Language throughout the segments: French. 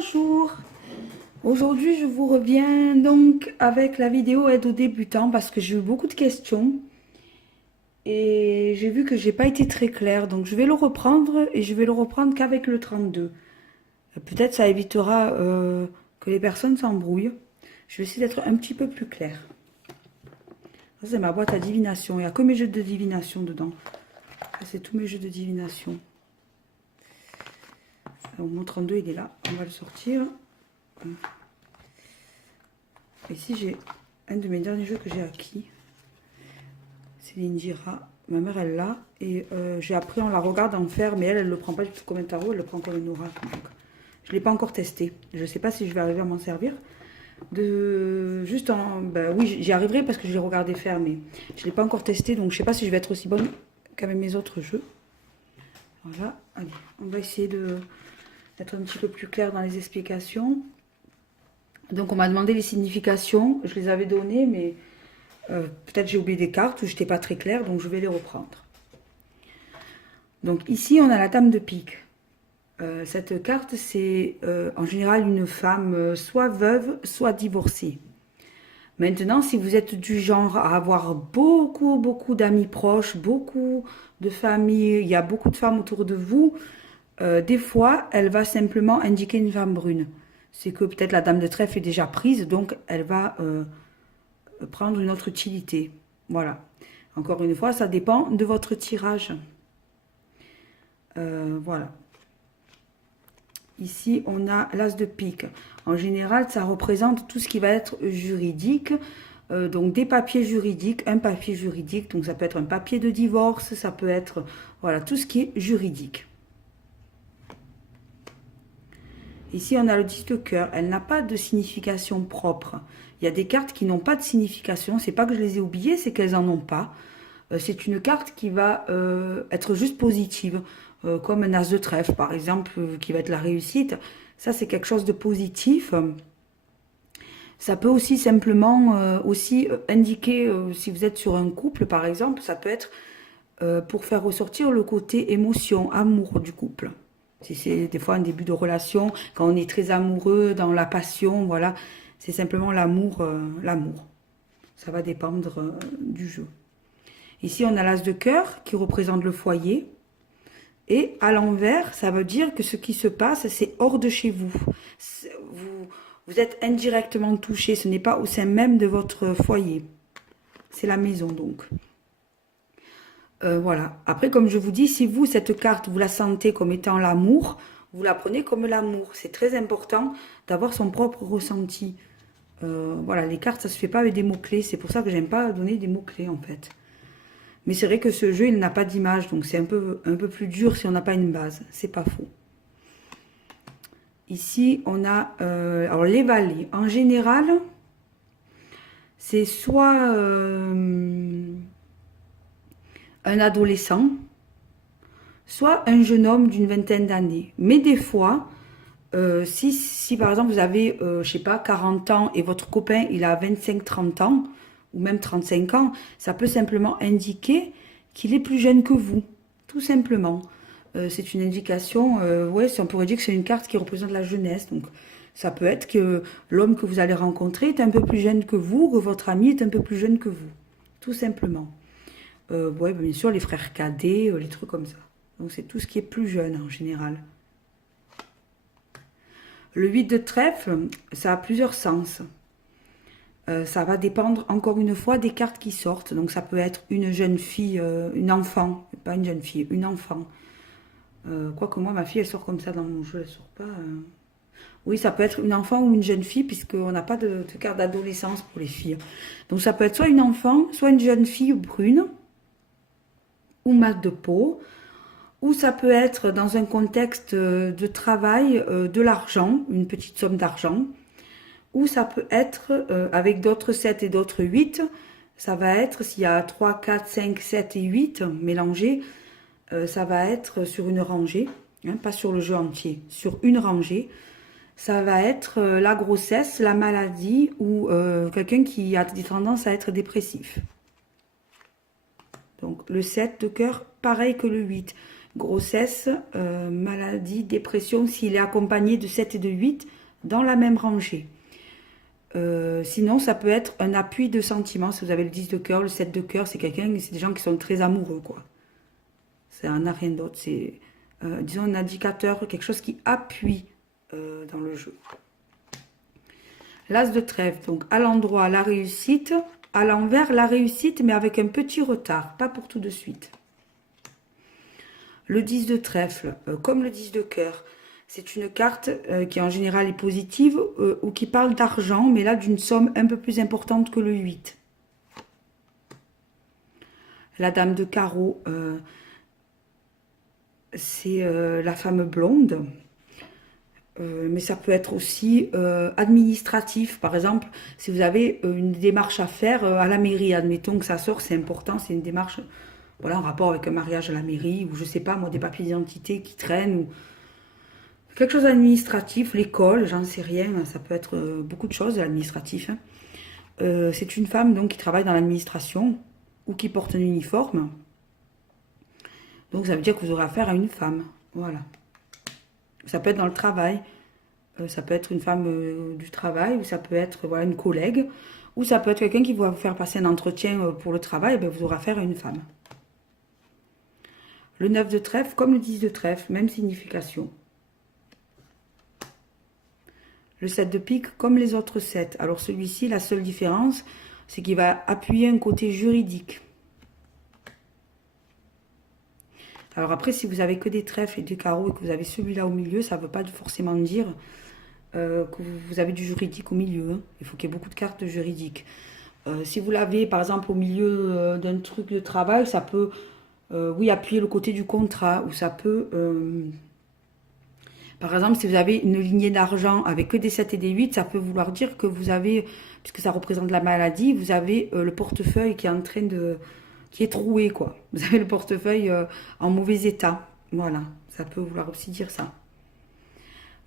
Bonjour, aujourd'hui je vous reviens donc avec la vidéo aide aux débutants parce que j'ai eu beaucoup de questions et j'ai vu que j'ai pas été très claire, donc je vais le reprendre et je vais le reprendre qu'avec le 32. Peut-être ça évitera que les personnes s'embrouillent. Je vais essayer d'être un petit peu plus claire. Ça c'est ma boîte à divination, il n'y a que mes jeux de divination dedans. Ça c'est tous mes jeux de divination. Alors, mon 32 il est là, on va le sortir. Ici, j'ai un de mes derniers jeux que j'ai acquis. C'est l'Indira. Ma mère, elle l'a. Et j'ai appris, on la regarde en faire, mais elle ne le prend pas du tout comme un tarot, elle le prend comme un oracle. Donc, je ne l'ai pas encore testé. Je ne sais pas si je vais arriver à m'en servir. Juste en... Ben oui, j'y arriverai parce que je l'ai regardé faire, mais je ne l'ai pas encore testé. Donc, je ne sais pas si je vais être aussi bonne qu'avec mes autres jeux. Voilà. Allez, on va essayer d'être un petit peu plus clair dans les explications. Donc on m'a demandé les significations, je les avais données, mais peut-être j'ai oublié des cartes ou je n'étais pas très claire, donc je vais les reprendre. Donc ici on a la dame de pique. Cette carte c'est en général une femme soit veuve, soit divorcée. Maintenant si vous êtes du genre à avoir beaucoup d'amis proches, beaucoup de familles, il y a beaucoup de femmes autour de vous, des fois elle va simplement indiquer une femme brune. C'est que peut-être la dame de trèfle est déjà prise, donc elle va prendre une autre utilité. Voilà. Encore une fois, ça dépend de votre tirage. Voilà. Ici, on a l'as de pique. En général, ça représente tout ce qui va être juridique. Donc, des papiers juridiques, un papier juridique. Donc, ça peut être un papier de divorce, ça peut être, voilà, tout ce qui est juridique. Ici, on a le 10 de cœur. Elle n'a pas de signification propre. Il y a des cartes qui n'ont pas de signification. C'est pas que je les ai oubliées, c'est qu'elles en ont pas. C'est une carte qui va être juste positive, comme un as de trèfle, par exemple, qui va être la réussite. Ça, c'est quelque chose de positif. Ça peut aussi simplement indiquer, si vous êtes sur un couple, par exemple, ça peut être pour faire ressortir le côté émotion, amour du couple. Si c'est des fois un début de relation, quand on est très amoureux, dans la passion, voilà, c'est simplement l'amour. L'amour. Ça va dépendre du jeu. Ici, on a l'as de cœur qui représente le foyer. Et à l'envers, ça veut dire que ce qui se passe, c'est hors de chez vous. Vous êtes indirectement touché, ce n'est pas au sein même de votre foyer. C'est la maison donc. Voilà. Après, comme je vous dis, si vous, cette carte, vous la sentez comme étant l'amour, vous la prenez comme l'amour. C'est très important d'avoir son propre ressenti. Voilà, les cartes, ça se fait pas avec des mots-clés. C'est pour ça que j'aime pas donner des mots-clés, en fait. Mais c'est vrai que ce jeu, il n'a pas d'image, donc c'est un peu plus dur si on n'a pas une base. C'est pas faux. Ici, on a alors les vallées. En général, c'est soit un adolescent, soit un jeune homme d'une vingtaine d'années. Mais des fois, si par exemple vous avez, je sais pas, 40 ans et votre copain il a 25-30 ans, ou même 35 ans, ça peut simplement indiquer qu'il est plus jeune que vous, tout simplement. C'est une indication, ouais, on pourrait dire que c'est une carte qui représente la jeunesse. Donc ça peut être que l'homme que vous allez rencontrer est un peu plus jeune que vous, que votre ami est un peu plus jeune que vous, tout simplement. Ouais, bien sûr, les frères cadets, les trucs comme ça. Donc c'est tout ce qui est plus jeune en général. Le 8 de trèfle, ça a plusieurs sens. Ça va dépendre encore une fois des cartes qui sortent. Donc ça peut être une jeune fille, une enfant, pas une jeune fille, une enfant. Quoique moi, ma fille, elle sort comme ça dans mon jeu, elle sort pas... Oui, ça peut être une enfant ou une jeune fille, puisqu'on n'a pas de carte d'adolescence pour les filles. Donc ça peut être soit une enfant, soit une jeune fille brune, ou mat de peau, ou ça peut être dans un contexte de travail, de l'argent, une petite somme d'argent, ou ça peut être avec d'autres 7 et d'autres 8, ça va être, s'il y a 3, 4, 5, 7 et 8 mélangés, ça va être sur une rangée, hein, pas sur le jeu entier, sur une rangée. Ça va être la grossesse, la maladie ou quelqu'un qui a des tendances à être dépressif. Donc le 7 de cœur, pareil que le 8. grossesse, maladie, dépression, s'il est accompagné de 7 et de 8 dans la même rangée. Sinon, ça peut être un appui de sentiments. Si vous avez le 10 de cœur, le 7 de cœur, c'est des gens qui sont très amoureux, quoi. Ça n'a rien d'autre. C'est, disons, un indicateur, quelque chose qui appuie dans le jeu. L'As de trèfle, donc à l'endroit, la réussite. À l'envers, la réussite, mais avec un petit retard. Pas pour tout de suite. Le 10 de trèfle, comme le 10 de cœur, c'est une carte qui en général est positive ou qui parle d'argent, mais là d'une somme un peu plus importante que le 8. La dame de carreau, c'est la femme blonde. Mais ça peut être aussi administratif. Par exemple, si vous avez une démarche à faire à la mairie, admettons que ça sort, c'est important, c'est une démarche voilà, en rapport avec un mariage à la mairie, ou je sais pas, moi, des papiers d'identité qui traînent, ou quelque chose d'administratif, l'école, j'en sais rien, ça peut être beaucoup de choses, l'administratif. Hein. C'est une femme donc qui travaille dans l'administration, ou qui porte un uniforme. Donc ça veut dire que vous aurez affaire à une femme, voilà. Ça peut être dans le travail, ça peut être une femme du travail, ou ça peut être voilà, une collègue, ou ça peut être quelqu'un qui va vous faire passer un entretien pour le travail, et bien vous aurez affaire à une femme. Le 9 de trèfle, comme le 10 de trèfle, même signification. Le 7 de pique, comme les autres 7. Alors celui-ci, la seule différence, c'est qu'il va appuyer un côté juridique. Alors après, si vous avez que des trèfles et des carreaux et que vous avez celui-là au milieu, ça ne veut pas forcément dire que vous avez du juridique au milieu. Hein. Il faut qu'il y ait beaucoup de cartes juridiques. Si vous l'avez, par exemple, au milieu d'un truc de travail, ça peut... oui, appuyer le côté du contrat, ou ça peut, par exemple, si vous avez une lignée d'argent avec que des 7 et des 8, ça peut vouloir dire que vous avez, puisque ça représente la maladie, vous avez le portefeuille qui est en train de, qui est troué, quoi. Vous avez le portefeuille en mauvais état, voilà, ça peut vouloir aussi dire ça.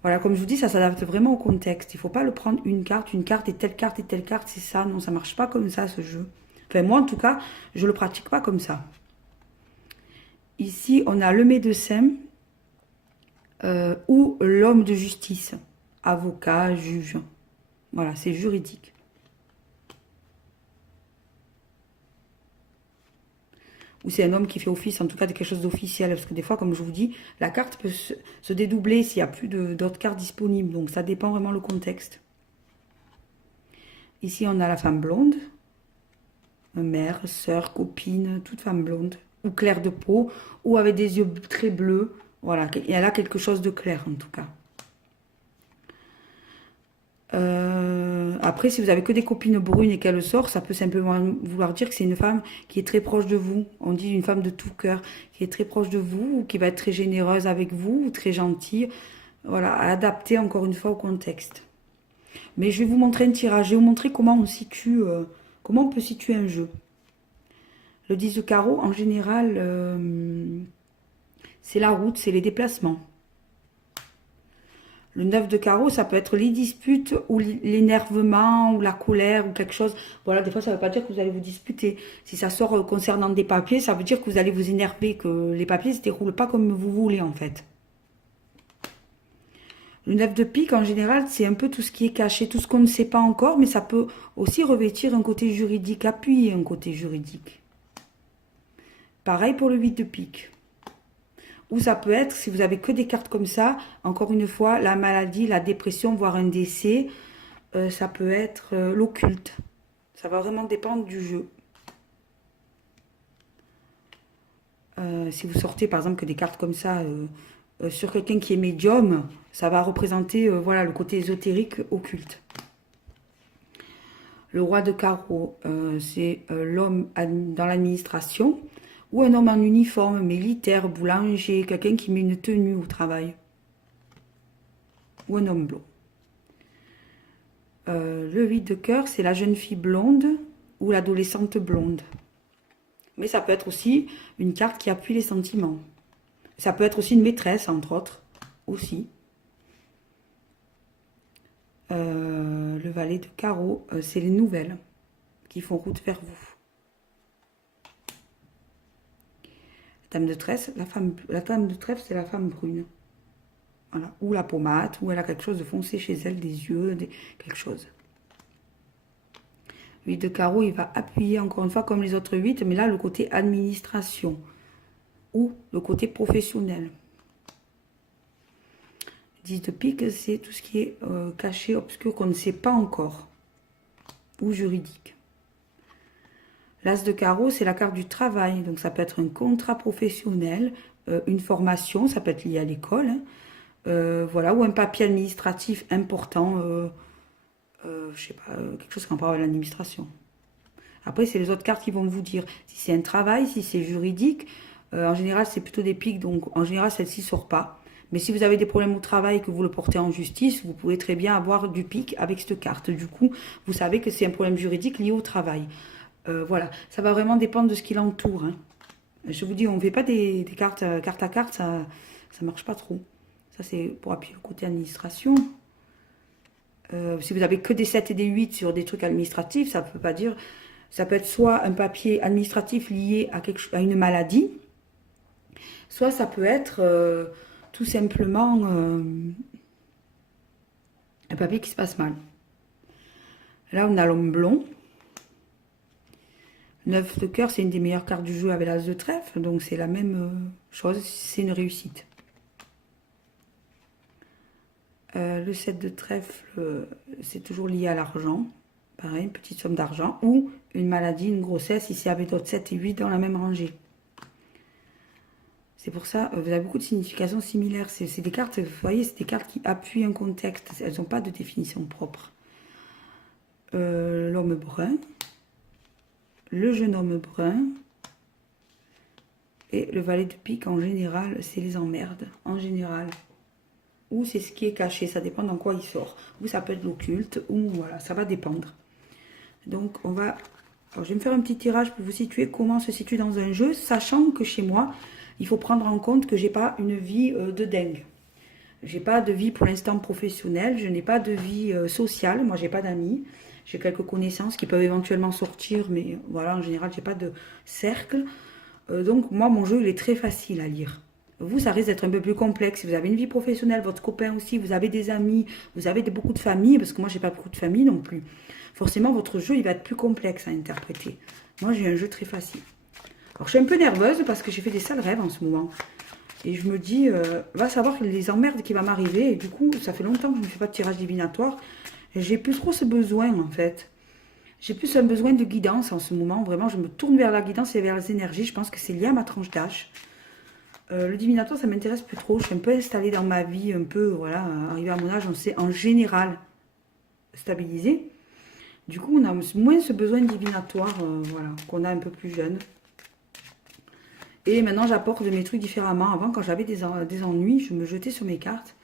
Voilà, comme je vous dis, ça s'adapte vraiment au contexte. Il ne faut pas le prendre une carte et telle carte et telle carte, c'est ça. Non, ça ne marche pas comme ça, ce jeu. Enfin, moi, en tout cas, je ne le pratique pas comme ça. Ici, on a le médecin ou l'homme de justice, avocat, juge. Voilà, c'est juridique. Ou c'est un homme qui fait office, en tout cas de quelque chose d'officiel. Parce que des fois, comme je vous dis, la carte peut se dédoubler s'il n'y a plus d'autres cartes disponibles. Donc ça dépend vraiment le contexte. Ici, on a la femme blonde. Mère, sœur, copine, toute femme blonde. Ou claire de peau, ou avec des yeux très bleus. Voilà, elle a quelque chose de clair en tout cas. Après, si vous avez que des copines brunes et qu'elle sort, ça peut simplement vouloir dire que c'est une femme qui est très proche de vous. On dit une femme de tout cœur, qui est très proche de vous, ou qui va être très généreuse avec vous, ou très gentille. Voilà, adapté encore une fois au contexte. Mais je vais vous montrer un tirage, je vais vous montrer comment on situe, comment on peut situer un jeu. Le 10 de carreau, en général, c'est la route, c'est les déplacements. Le 9 de carreau, ça peut être les disputes ou l'énervement ou la colère ou quelque chose. Voilà, des fois, ça ne veut pas dire que vous allez vous disputer. Si ça sort concernant des papiers, ça veut dire que vous allez vous énerver, que les papiers ne se déroulent pas comme vous voulez en fait. Le 9 de pique, en général, c'est un peu tout ce qui est caché, tout ce qu'on ne sait pas encore, mais ça peut aussi revêtir un côté juridique, appuyer un côté juridique. Pareil pour le 8 de pique. Ou ça peut être, si vous avez que des cartes comme ça, encore une fois, la maladie, la dépression, voire un décès, ça peut être l'occulte. Ça va vraiment dépendre du jeu. Si vous sortez par exemple que des cartes comme ça sur quelqu'un qui est médium, ça va représenter voilà, le côté ésotérique occulte. Le roi de carreau, c'est l'homme dans l'administration. Ou un homme en uniforme, militaire, boulanger, quelqu'un qui met une tenue au travail. Ou un homme blond. Le 8 de cœur, c'est la jeune fille blonde ou l'adolescente blonde. Mais ça peut être aussi une carte qui appuie les sentiments. Ça peut être aussi une maîtresse, entre autres, aussi. Le valet de carreau, c'est les nouvelles qui font route vers vous. Dame de trèfle, la dame de trèfle, c'est la femme brune. Voilà. Ou la pommade, ou elle a quelque chose de foncé chez elle, des yeux, quelque chose. 8 de carreau, il va appuyer encore une fois comme les autres 8, mais là, le côté administration ou le côté professionnel. 10 de pique, c'est tout ce qui est caché, obscur, qu'on ne sait pas encore, ou juridique. L'as de carreau, c'est la carte du travail, donc ça peut être un contrat professionnel, une formation, ça peut être lié à l'école, hein, voilà, ou un papier administratif important, je sais pas, quelque chose qui en parle à l'administration. Après, c'est les autres cartes qui vont vous dire si c'est un travail, si c'est juridique. En général, c'est plutôt des piques, donc en général, celle-ci ne sort pas. Mais si vous avez des problèmes au travail et que vous le portez en justice, vous pouvez très bien avoir du pic avec cette carte. Du coup, vous savez que c'est un problème juridique lié au travail. Voilà, ça va vraiment dépendre de ce qui l'entoure. Hein. Je vous dis, on ne fait pas des cartes carte à carte, ça ne marche pas trop. Ça, c'est pour appuyer le côté administration. Si vous avez que des 7 et des 8 sur des trucs administratifs, ça ne peut pas dire... Ça peut être soit un papier administratif lié à une maladie, soit ça peut être tout simplement un papier qui se passe mal. Là, on a l'homme blond. 9 de cœur, c'est une des meilleures cartes du jeu avec l'as de trèfle, donc c'est la même chose, c'est une réussite. Le 7 de trèfle, c'est toujours lié à l'argent. Pareil, une petite somme d'argent ou une maladie, une grossesse, ici avec d'autres 7 et 8 dans la même rangée. C'est pour ça, vous avez beaucoup de significations similaires. C'est des cartes, vous voyez, c'est des cartes qui appuient un contexte. Elles n'ont pas de définition propre. L'homme brun, le jeune homme brun et le valet de pique en général, c'est les emmerdes, en général. Ou c'est ce qui est caché, ça dépend dans quoi il sort. Ou ça peut être l'occulte, ou voilà, ça va dépendre. Donc, on va... Alors, je vais me faire un petit tirage pour vous situer comment se situe dans un jeu, sachant que chez moi, il faut prendre en compte que j'ai pas une vie de dingue. J'ai pas de vie pour l'instant professionnelle, je n'ai pas de vie sociale, moi j'ai pas d'amis. J'ai quelques connaissances qui peuvent éventuellement sortir, mais voilà, en général, j'ai pas de cercle. Donc, moi, mon jeu, il est très facile à lire. Vous, ça risque d'être un peu plus complexe. Si vous avez une vie professionnelle, votre copain aussi, vous avez des amis, vous avez beaucoup de famille, parce que moi, j'ai pas beaucoup de famille non plus. Forcément, votre jeu, il va être plus complexe à interpréter. Moi, j'ai un jeu très facile. Alors, je suis un peu nerveuse parce que j'ai fait des sales rêves en ce moment. Et je me dis, va savoir les emmerdes qui vont m'arriver. Et du coup, ça fait longtemps que je ne fais pas de tirage divinatoire. Et j'ai plus trop ce besoin, en fait. J'ai plus un besoin de guidance en ce moment. Vraiment, je me tourne vers la guidance et vers les énergies. Je pense que c'est lié à ma tranche d'âge. Le divinatoire, ça m'intéresse plus trop. Je suis un peu installée dans ma vie, un peu, voilà, arrivé à mon âge, on s'est en général stabilisé. Du coup, on a moins ce besoin divinatoire, voilà, qu'on a un peu plus jeune. Et maintenant, j'apporte mes trucs différemment. Avant, quand j'avais des ennuis, je me jetais sur mes cartes.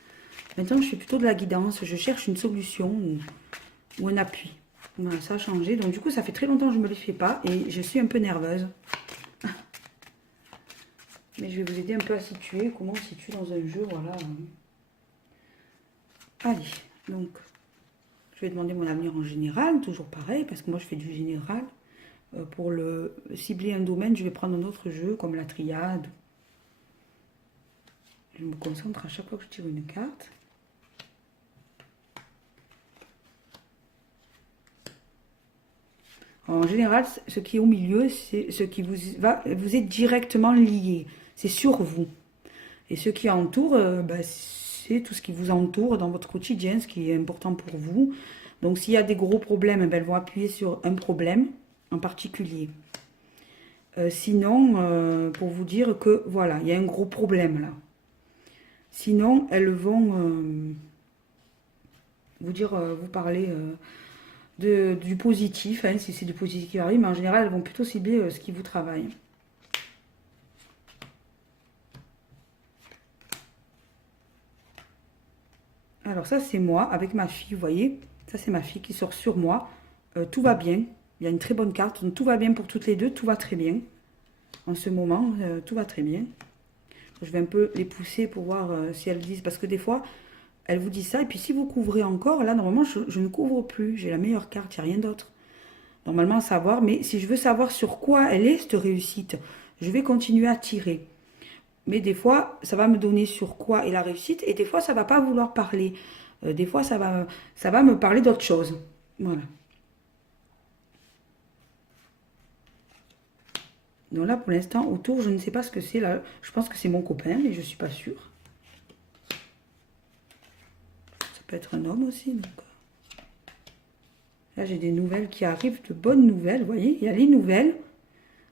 Maintenant, je fais plutôt de la guidance. Je cherche une solution ou un appui. Voilà, ça a changé. Donc, du coup, ça fait très longtemps que je ne me les fais pas. Et je suis un peu nerveuse. Mais je vais vous aider un peu à situer comment on se situe dans un jeu, voilà. Allez, donc, je vais demander mon avenir en général, toujours pareil, parce que moi je fais du général. Pour cibler un domaine, je vais prendre un autre jeu, comme la triade. Je me concentre à chaque fois que je tire une carte. En général, ce qui est au milieu, c'est ce qui vous est directement lié. C'est sur vous. Et ce qui entoure, c'est tout ce qui vous entoure dans votre quotidien, ce qui est important pour vous. Donc, s'il y a des gros problèmes, elles vont appuyer sur un problème en particulier. Sinon, pour vous dire que, voilà, il y a un gros problème là. Sinon, elles vont vous dire, vous parler du positif, hein, si c'est du positif qui arrive, mais en général, elles vont plutôt cibler ce qui vous travaille. Alors ça, c'est moi avec ma fille, vous voyez. Ça, c'est ma fille qui sort sur moi. Tout va bien. Il y a une très bonne carte. Donc, tout va bien pour toutes les deux. Tout va très bien. En ce moment, tout va très bien. Je vais un peu les pousser pour voir si elles disent. Parce que des fois, elles vous disent ça. Et puis, si vous couvrez encore, là, normalement, je ne couvre plus. J'ai la meilleure carte. Il n'y a rien d'autre. Normalement, à savoir. Mais si je veux savoir sur quoi elle est, cette réussite, je vais continuer à tirer. Mais des fois, ça va me donner sur quoi est la réussite. Et des fois, ça va pas vouloir parler. Des fois, ça va me parler d'autre chose. Voilà. Donc là, pour l'instant, autour, je ne sais pas ce que c'est. Là, je pense que c'est mon copain, mais je suis pas sûre. Ça peut être un homme aussi. Donc. Là, j'ai des nouvelles qui arrivent, de bonnes nouvelles. Vous voyez, il y a les nouvelles.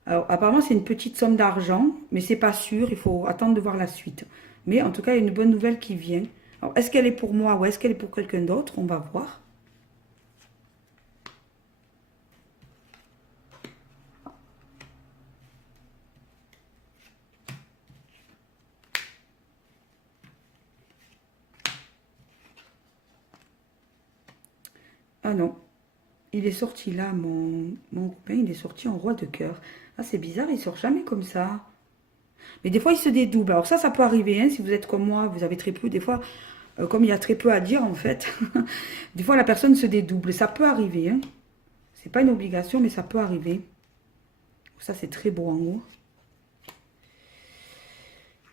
Alors, apparemment, c'est une petite somme d'argent, mais c'est pas sûr. Il faut attendre de voir la suite. Mais en tout cas, il y a une bonne nouvelle qui vient. Alors, est-ce qu'elle est pour moi ou est-ce qu'elle est pour quelqu'un d'autre? On va voir. Ah non, il est sorti là, mon copain, il est sorti en roi de cœur. Ah, c'est bizarre, il sort jamais comme ça. Mais des fois, il se dédouble. Alors ça peut arriver, hein, si vous êtes comme moi, vous avez très peu. Des fois, comme il y a très peu à dire, en fait, des fois, la personne se dédouble. Ça peut arriver, hein. C'est pas une obligation, mais ça peut arriver. Ça, c'est très beau, en haut.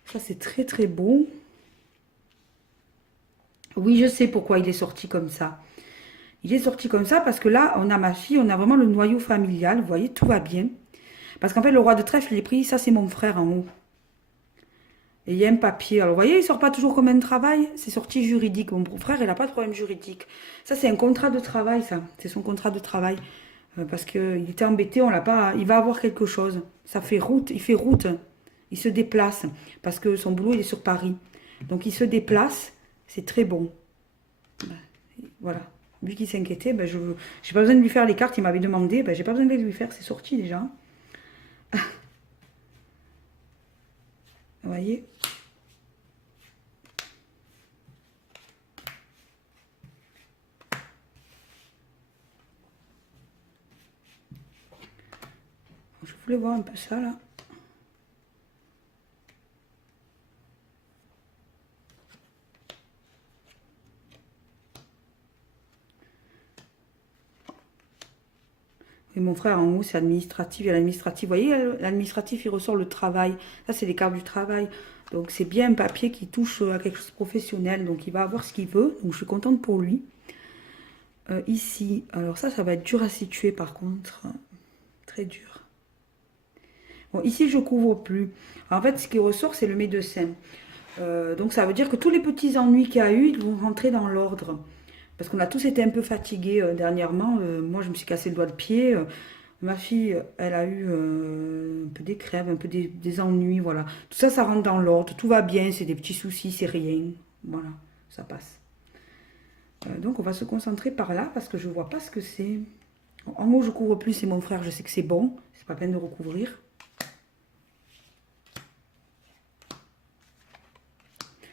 Ça, c'est très, très beau. Oui, je sais pourquoi il est sorti comme ça. Il est sorti comme ça parce que là, on a ma fille, on a vraiment le noyau familial. Vous voyez, tout va bien. Parce qu'en fait, le roi de trèfle, il est pris. Ça, c'est mon frère en haut. Et il y a un papier. Alors, vous voyez, il sort pas toujours comme un travail. C'est sorti juridique. Mon frère, il n'a pas de problème juridique. Ça, c'est un contrat de travail, ça. C'est son contrat de travail. Parce qu'il était embêté, on l'a pas. Il va avoir quelque chose. Ça fait route. Il fait route. Il se déplace. Parce que son boulot, il est sur Paris. Donc, il se déplace. C'est très bon. Voilà. Vu qu'il s'inquiétait, ben, j'ai pas besoin de lui faire les cartes. Il m'avait demandé. Ben, j'ai pas besoin de lui faire. C'est sorti déjà. Vous voyez? Je voulais voir un peu ça, là. Et mon frère, en haut, c'est administratif. Il y a l'administratif. Vous voyez, l'administratif, il ressort le travail. Ça, c'est les cartes du travail. Donc, c'est bien un papier qui touche à quelque chose de professionnel. Donc, il va avoir ce qu'il veut. Donc, je suis contente pour lui. Ici, alors ça va être dur à situer, par contre. Très dur. Bon, ici, je couvre plus. En fait, ce qui ressort, c'est le médecin. Donc, ça veut dire que tous les petits ennuis qu'il y a eu, ils vont rentrer dans l'ordre. Parce qu'on a tous été un peu fatigués dernièrement. Moi, je me suis cassé le doigt de pied. Ma fille, elle a eu un peu des crèves, un peu des ennuis, voilà. Tout ça, ça rentre dans l'ordre. Tout va bien, c'est des petits soucis, c'est rien. Voilà, ça passe. Donc, on va se concentrer par là parce que je ne vois pas ce que c'est. En haut, je couvre plus, c'est mon frère, je sais que c'est bon. C'est pas peine de recouvrir.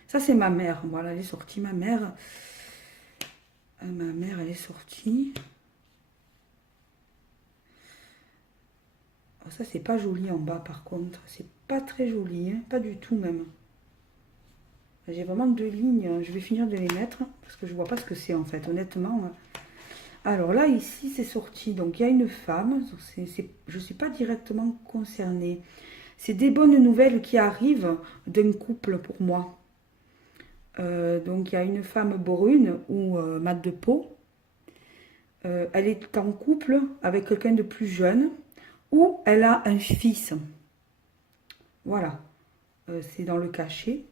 Ça, c'est ma mère. Voilà, elle est sortie, ma mère. Ma mère, elle est sortie. Oh, ça, c'est pas joli en bas, par contre. C'est pas très joli, hein. Pas du tout, même. J'ai vraiment deux lignes. Je vais finir de les mettre parce que je vois pas ce que c'est, en fait, honnêtement. Alors là, ici, c'est sorti. Donc, il y a une femme. Je ne suis pas directement concernée. C'est des bonnes nouvelles qui arrivent d'un couple pour moi. Donc, il y a une femme brune ou mat de peau. Elle est en couple avec quelqu'un de plus jeune ou elle a un fils. Voilà. C'est dans le cachet.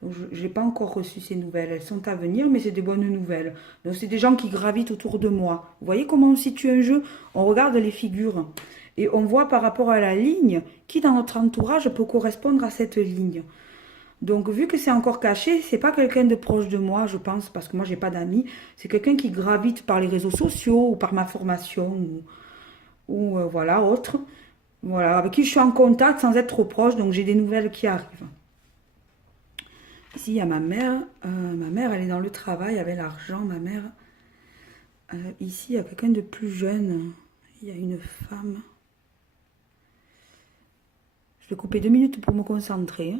Donc, je n'ai pas encore reçu ces nouvelles. Elles sont à venir, mais c'est des bonnes nouvelles. Donc, c'est des gens qui gravitent autour de moi. Vous voyez comment on situe un jeu? On regarde les figures. Et on voit par rapport à la ligne qui, dans notre entourage, peut correspondre à cette ligne. Donc, vu que c'est encore caché, c'est pas quelqu'un de proche de moi, je pense, parce que moi, j'ai pas d'amis. C'est quelqu'un qui gravite par les réseaux sociaux ou par ma formation ou voilà, autre. Voilà, avec qui je suis en contact sans être trop proche. Donc, j'ai des nouvelles qui arrivent. Ici, il y a ma mère. Ma mère, elle est dans le travail avec l'argent. Ma mère. Ici, il y a quelqu'un de plus jeune. Il y a une femme. Je vais couper 2 minutes pour me concentrer.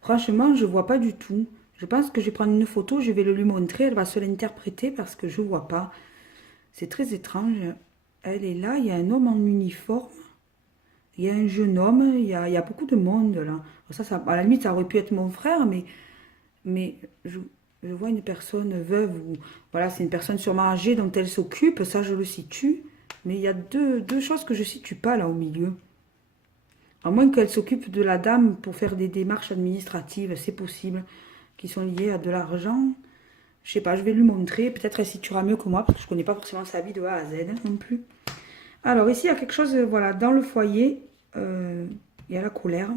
Franchement, je ne vois pas du tout. Je pense que je vais prendre une photo, je vais le lui montrer. Elle va se l'interpréter parce que je ne vois pas. C'est très étrange. Elle est là, il y a un homme en uniforme. Il y a un jeune homme, il y a beaucoup de monde là. À la limite, ça aurait pu être mon frère, mais je vois une personne veuve, ou voilà, c'est une personne sûrement âgée dont elle s'occupe, ça je le situe. Mais il y a deux choses que je ne situe pas là au milieu. À moins qu'elle s'occupe de la dame pour faire des démarches administratives, c'est possible, qui sont liées à de l'argent. Je sais pas, je vais lui montrer. Peut-être elle situera mieux que moi, parce que je ne connais pas forcément sa vie de A à Z non plus. Alors ici, il y a quelque chose, voilà, dans le foyer, il y a la colère.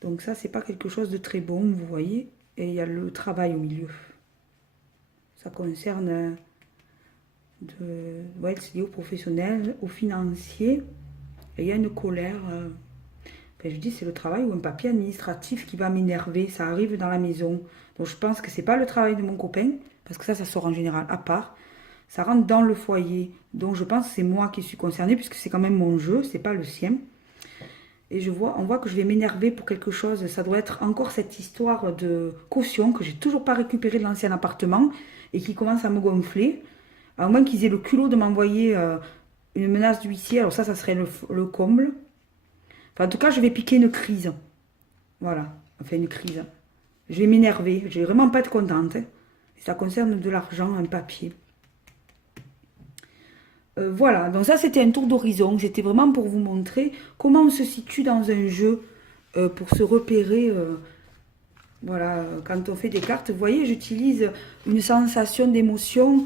Donc ça, c'est pas quelque chose de très bon, vous voyez. Et il y a le travail au milieu. Ça concerne, ouais, c'est lié au professionnel, au financier. Et il y a une colère. Ben, je dis, c'est le travail ou un papier administratif qui va m'énerver. Ça arrive dans la maison. Donc je pense que c'est pas le travail de mon copain, parce que ça sort en général à part. Ça rentre dans le foyer. Donc je pense que c'est moi qui suis concernée, puisque c'est quand même mon jeu, c'est pas le sien. Et on voit que je vais m'énerver pour quelque chose. Ça doit être encore cette histoire de caution que j'ai toujours pas récupérée de l'ancien appartement et qui commence à me gonfler. À moins qu'ils aient le culot de m'envoyer une menace d'huissier. Alors ça serait le comble. Enfin, en tout cas, je vais piquer une crise. Voilà. Enfin, une crise. Je vais m'énerver. Je vais vraiment pas être contente. Et ça concerne de l'argent, un papier. Voilà, donc ça c'était un tour d'horizon, c'était vraiment pour vous montrer comment on se situe dans un jeu pour se repérer, voilà, quand on fait des cartes. Vous voyez, j'utilise une sensation d'émotion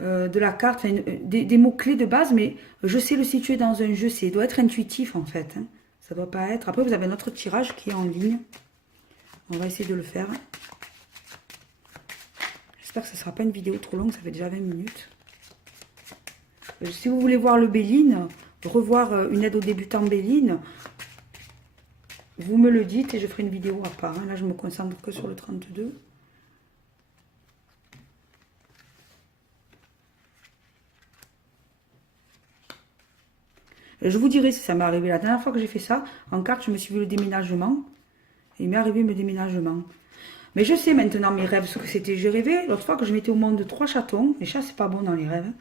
de la carte, enfin, des mots-clés de base, mais je sais le situer dans un jeu, ça doit être intuitif en fait. Hein. Ça doit pas être... Après vous avez un autre tirage qui est en ligne, on va essayer de le faire. J'espère que ce ne sera pas une vidéo trop longue, ça fait déjà 20 minutes. Si vous voulez voir le Béline, revoir une aide aux débutants Béline, vous me le dites et je ferai une vidéo à part. Hein. Là, je me concentre que sur le 32. Je vous dirai si ça m'est arrivé. La dernière fois que j'ai fait ça, en carte, je me suis vu le déménagement. Et il m'est arrivé le déménagement. Mais je sais maintenant mes rêves, ce que c'était. J'ai rêvé l'autre fois que je mettais au monde 3 chatons. Les chats, c'est pas bon dans les rêves.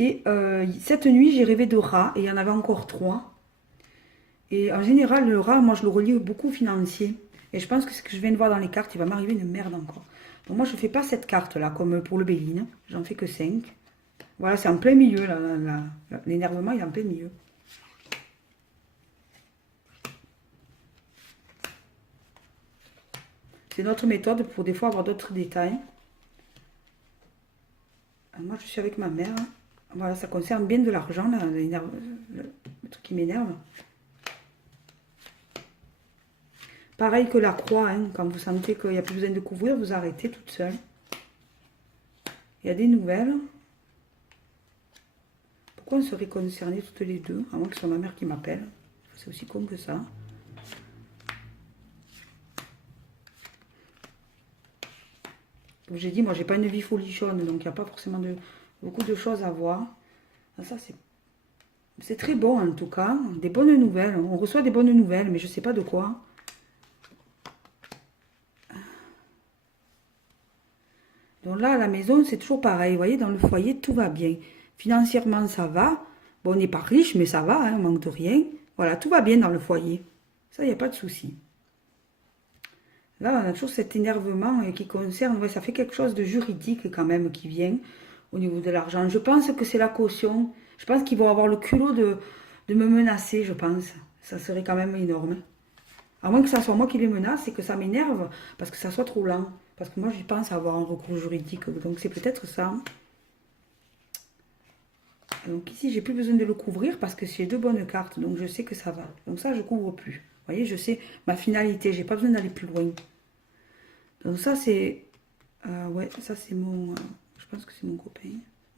Et cette nuit, j'ai rêvé de rats. Et il y en avait encore 3. Et en général, le rat, moi, je le relie beaucoup au financier. Et je pense que ce que je viens de voir dans les cartes, il va m'arriver une merde encore. Donc moi, je ne fais pas cette carte-là, comme pour le Béline. J'en fais que 5. Voilà, c'est en plein milieu, là. L'énervement, il est en plein milieu. C'est notre méthode pour des fois avoir d'autres détails. Moi, je suis avec ma mère. Voilà, ça concerne bien de l'argent, là, le truc qui m'énerve. Pareil que la croix, hein, quand vous sentez qu'il n'y a plus besoin de couvrir, vous arrêtez toute seule. Il y a des nouvelles. Pourquoi on serait concernés toutes les deux, à moins que ce soit ma mère qui m'appelle. C'est aussi con que ça. Comme j'ai dit, moi, j'ai pas une vie folichonne, donc il n'y a pas forcément beaucoup de choses à voir. Ça, c'est très bon, en tout cas. Des bonnes nouvelles. On reçoit des bonnes nouvelles, mais je ne sais pas de quoi. Donc là, à la maison, c'est toujours pareil. Vous voyez, dans le foyer, tout va bien. Financièrement, ça va. Bon, on n'est pas riche, mais ça va, hein, on manque de rien. Voilà, tout va bien dans le foyer. Ça, il n'y a pas de souci. Là, on a toujours cet énervement qui concerne... Ouais, ça fait quelque chose de juridique quand même qui vient au niveau de l'argent. Je pense que c'est la caution. Je pense qu'ils vont avoir le culot de me menacer, je pense. Ça serait quand même énorme. À moins que ça soit moi qui les menace et que ça m'énerve parce que ça soit trop lent. Parce que moi, j'y pense à avoir un recours juridique. Donc, c'est peut-être ça. Donc, ici, j'ai plus besoin de le couvrir parce que j'ai 2 bonnes cartes. Donc, je sais que ça va. Donc, ça, je couvre plus. Vous voyez, je sais ma finalité. J'ai pas besoin d'aller plus loin. Donc, ça, c'est... ouais, ça, c'est mon... je pense que c'est mon copain.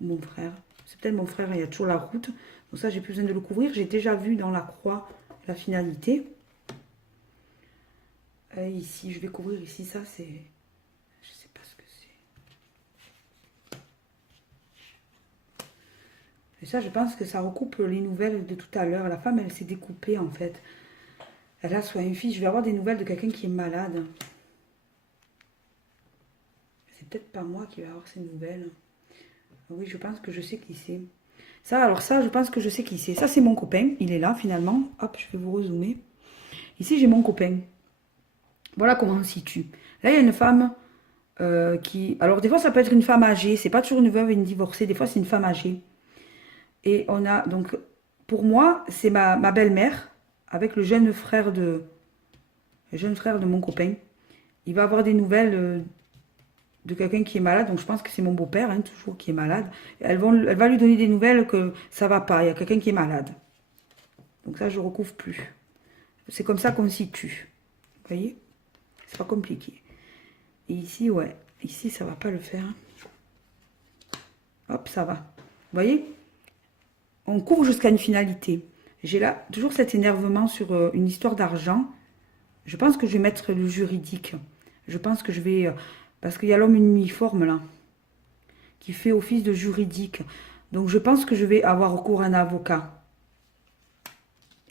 Mon frère. C'est peut-être mon frère. Il y a toujours la route. Donc, ça, j'ai plus besoin de le couvrir. J'ai déjà vu dans la croix la finalité. Ici, je vais couvrir ici. Ça, c'est... Je sais pas ce que c'est. Et ça, je pense que ça recoupe les nouvelles de tout à l'heure. La femme, elle s'est découpée, en fait. Elle a soit une fille. Je vais avoir des nouvelles de quelqu'un qui est malade. C'est peut-être pas moi qui vais avoir ces nouvelles. Oui, je pense que je sais qui c'est. Ça, alors ça, je pense que je sais qui c'est. Ça, c'est mon copain. Il est là, finalement. Hop, je vais vous rezoomer. Ici, j'ai mon copain. Voilà comment on se situe. Là, il y a une femme qui... Alors, des fois, ça peut être une femme âgée. C'est pas toujours une veuve et une divorcée. Des fois, c'est une femme âgée. Et on a, donc, pour moi, c'est ma belle-mère avec le jeune frère de mon copain. Il va avoir des nouvelles de quelqu'un qui est malade. Donc, je pense que c'est mon beau-père, hein, toujours, qui est malade. Elle va lui donner des nouvelles que ça va pas. Il y a quelqu'un qui est malade. Donc ça, je ne recouvre plus. C'est comme ça qu'on se situe. Vous voyez? C'est pas compliqué. Et ici, ouais. Ici, ça va pas le faire. Hop, ça va. Vous voyez? On court jusqu'à une finalité. J'ai là toujours cet énervement sur une histoire d'argent. Je pense que je vais mettre le juridique. Je pense que je vais... parce qu'il y a l'homme uniforme, là, qui fait office de juridique. Donc, je pense que je vais avoir recours à un avocat.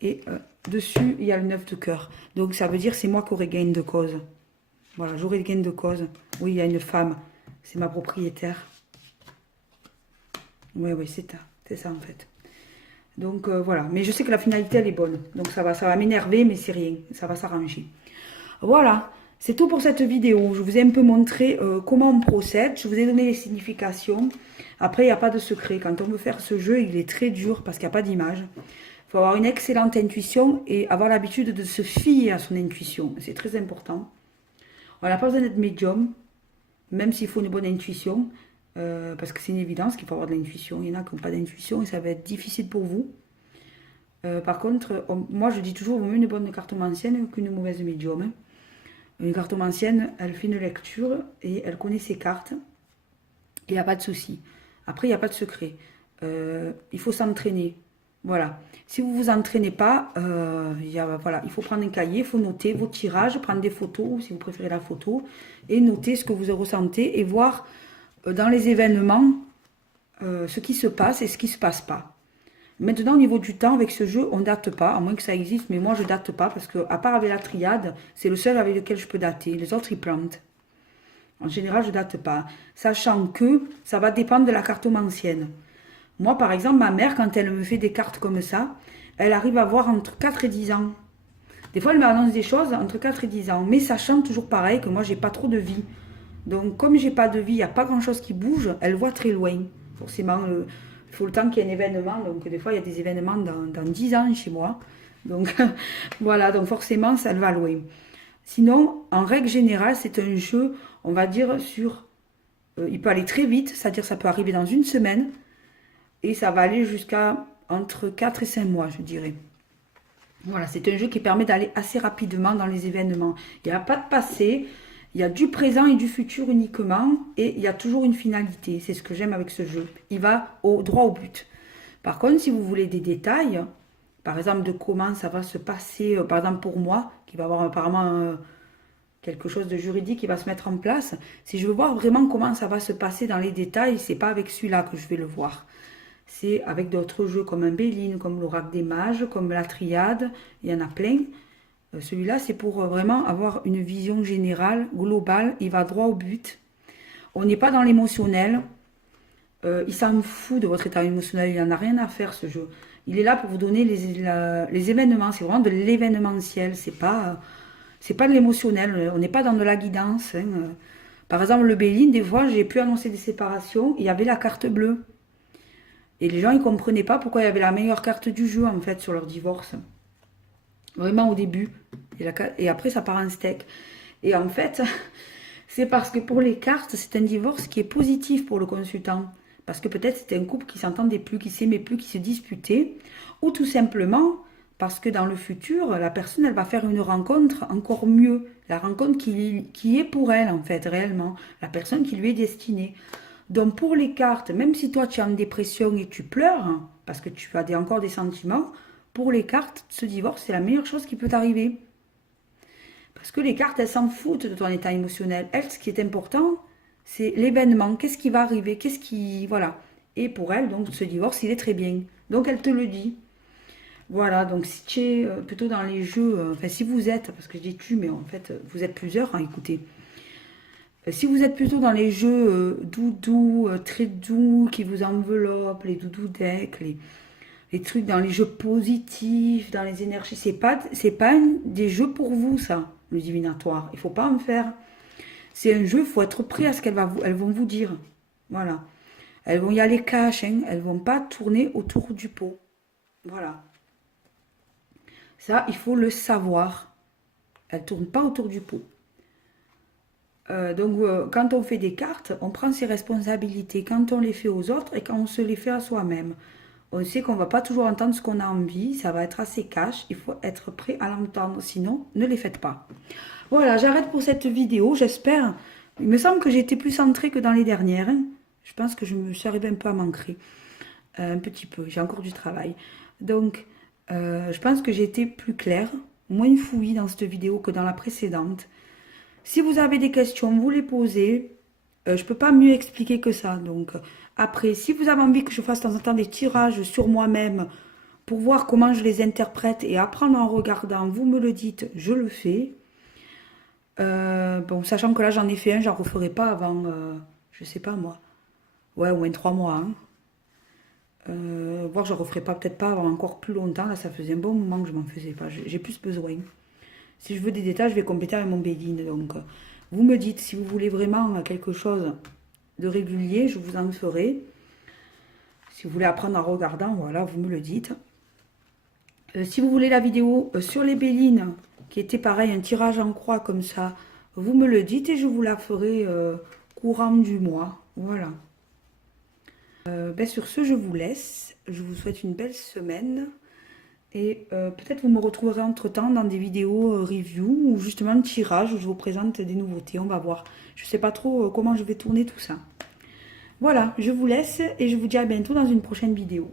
Et dessus, il y a le 9 de cœur. Donc, ça veut dire c'est moi qui aurai gain de cause. Voilà, j'aurai gain de cause. Oui, il y a une femme. C'est ma propriétaire. Oui, oui, c'est ça, en fait. Donc, voilà. Mais je sais que la finalité, elle est bonne. Donc, ça va m'énerver, mais c'est rien. Ça va s'arranger. Voilà. C'est tout pour cette vidéo. Je vous ai un peu montré comment on procède. Je vous ai donné les significations. Après, il n'y a pas de secret. Quand on veut faire ce jeu, il est très dur parce qu'il n'y a pas d'image. Il faut avoir une excellente intuition et avoir l'habitude de se fier à son intuition. C'est très important. On n'a pas besoin d'être médium, même s'il faut une bonne intuition, parce que c'est une évidence qu'il faut avoir de l'intuition. Il y en a qui n'ont pas d'intuition et ça va être difficile pour vous. Par contre, moi je dis toujours, il vaut mieux une bonne cartomancienne qu'une mauvaise médium. Hein. Une cartomancienne, elle fait une lecture et elle connaît ses cartes. Il n'y a pas de souci. Après, il n'y a pas de secret. Il faut s'entraîner. Voilà. Si vous ne vous entraînez pas, voilà, il faut prendre un cahier, il faut noter vos tirages, prendre des photos, si vous préférez la photo, et noter ce que vous ressentez et voir dans les événements ce qui se passe et ce qui ne se passe pas. Maintenant, au niveau du temps, avec ce jeu, on ne date pas, à moins que ça existe, mais moi, je ne date pas, parce que à part avec la triade, c'est le seul avec lequel je peux dater. Les autres, ils plantent. En général, je ne date pas, sachant que ça va dépendre de la cartomancienne. Moi, par exemple, ma mère, quand elle me fait des cartes comme ça, elle arrive à voir entre 4 et 10 ans. Des fois, elle m'annonce des choses entre 4 et 10 ans. Mais sachant toujours pareil que moi, j'ai pas trop de vie. Donc, comme j'ai pas de vie, il n'y a pas grand-chose qui bouge, elle voit très loin. Forcément, il faut le temps qu'il y ait un événement. Donc, des fois, il y a des événements dans 10 ans chez moi. Donc, voilà. Donc, forcément, ça va loin. Sinon, en règle générale, c'est un jeu, on va dire, sur... il peut aller très vite, c'est-à-dire ça peut arriver dans une semaine. Et ça va aller jusqu'à entre 4 et 5 mois, je dirais. Voilà, c'est un jeu qui permet d'aller assez rapidement dans les événements. Il n'y a pas de passé, il y a du présent et du futur uniquement. Et il y a toujours une finalité. C'est ce que j'aime avec ce jeu. Il va droit au but. Par contre, si vous voulez des détails, par exemple de comment ça va se passer, par exemple pour moi, qui va avoir apparemment quelque chose de juridique qui va se mettre en place, si je veux voir vraiment comment ça va se passer dans les détails, c'est pas avec celui-là que je vais le voir. C'est avec d'autres jeux comme un Béline, comme l'Oracle des Mages, comme la Triade, il y en a plein. Celui-là, c'est pour vraiment avoir une vision générale, globale, il va droit au but. On n'est pas dans l'émotionnel, il s'en fout de votre état émotionnel, il n'en a rien à faire ce jeu. Il est là pour vous donner les événements, c'est vraiment de l'événementiel, c'est pas de l'émotionnel, on n'est pas dans de la guidance. Hein. Par exemple, le Béline, des fois, j'ai pu annoncer des séparations, il y avait la carte bleue. Et les gens, ils ne comprenaient pas pourquoi il y avait la meilleure carte du jeu, en fait, sur leur divorce. Vraiment au début. Et après, ça part en steak. Et en fait, c'est parce que pour les cartes, c'est un divorce qui est positif pour le consultant. Parce que peut-être c'était un couple qui ne s'entendait plus, qui ne s'aimait plus, qui se disputait. Ou tout simplement parce que dans le futur, la personne, elle va faire une rencontre encore mieux. La rencontre qui est pour elle, en fait, réellement. La personne qui lui est destinée. Donc pour les cartes, même si toi tu es en dépression et tu pleures, parce que tu as encore des sentiments, pour les cartes, ce divorce, c'est la meilleure chose qui peut t'arriver. Parce que les cartes, elles s'en foutent de ton état émotionnel. Elles, ce qui est important, c'est l'événement. Qu'est-ce qui va arriver? Voilà. Et pour elle, donc, ce divorce, il est très bien. Donc, elle te le dit. Voilà, donc si tu es plutôt dans les jeux, enfin si vous êtes, parce que je dis tu, mais en fait, vous êtes plusieurs à écouter. Si vous êtes plutôt dans les jeux doudou, très doux, qui vous enveloppent, les doudou decks, les trucs dans les jeux positifs, dans les énergies, c'est pas des jeux pour vous, ça, le divinatoire. Il faut pas en faire. C'est un jeu, il faut être prêt à ce elles vont vous dire. Voilà. Elles vont y aller cash, hein. Elles vont pas tourner autour du pot. Voilà. Ça, il faut le savoir. Elles ne tournent pas autour du pot. Quand on fait des cartes, on prend ses responsabilités quand on les fait aux autres et quand on se les fait à soi-même. On sait qu'on ne va pas toujours entendre ce qu'on a envie, ça va être assez cash, il faut être prêt à l'entendre, sinon ne les faites pas. Voilà, j'arrête pour cette vidéo, j'espère. Il me semble que j'ai été plus centrée que dans les dernières. Je pense que je me suis arrivée un peu à m'ancrer. Un petit peu, j'ai encore du travail. Donc, je pense que j'ai été plus claire, moins fouillie dans cette vidéo que dans la précédente. Si vous avez des questions, vous les posez. Je ne peux pas mieux expliquer que ça. Donc, après, si vous avez envie que je fasse de temps en temps des tirages sur moi-même pour voir comment je les interprète et apprendre en regardant, vous me le dites, je le fais. Bon, sachant que là, j'en ai fait un, j'en referai pas avant, je sais pas moi. Ouais, au moins 3 mois. Hein. Voire je referai pas, peut-être pas avant encore plus longtemps. Là, ça faisait un bon moment que je m'en faisais pas. J'ai plus besoin. Si je veux des détails, je vais compléter avec mon Béline. Donc, vous me dites si vous voulez vraiment quelque chose de régulier, je vous en ferai. Si vous voulez apprendre en regardant, voilà, vous me le dites. Si vous voulez la vidéo sur les Bélines, qui était pareil, un tirage en croix comme ça, vous me le dites et je vous la ferai courant du mois. Voilà. Sur ce, je vous laisse. Je vous souhaite une belle semaine. Et peut-être vous me retrouverez entre-temps dans des vidéos review ou justement tirage où je vous présente des nouveautés. On va voir. Je ne sais pas trop comment je vais tourner tout ça. Voilà, je vous laisse et je vous dis à bientôt dans une prochaine vidéo.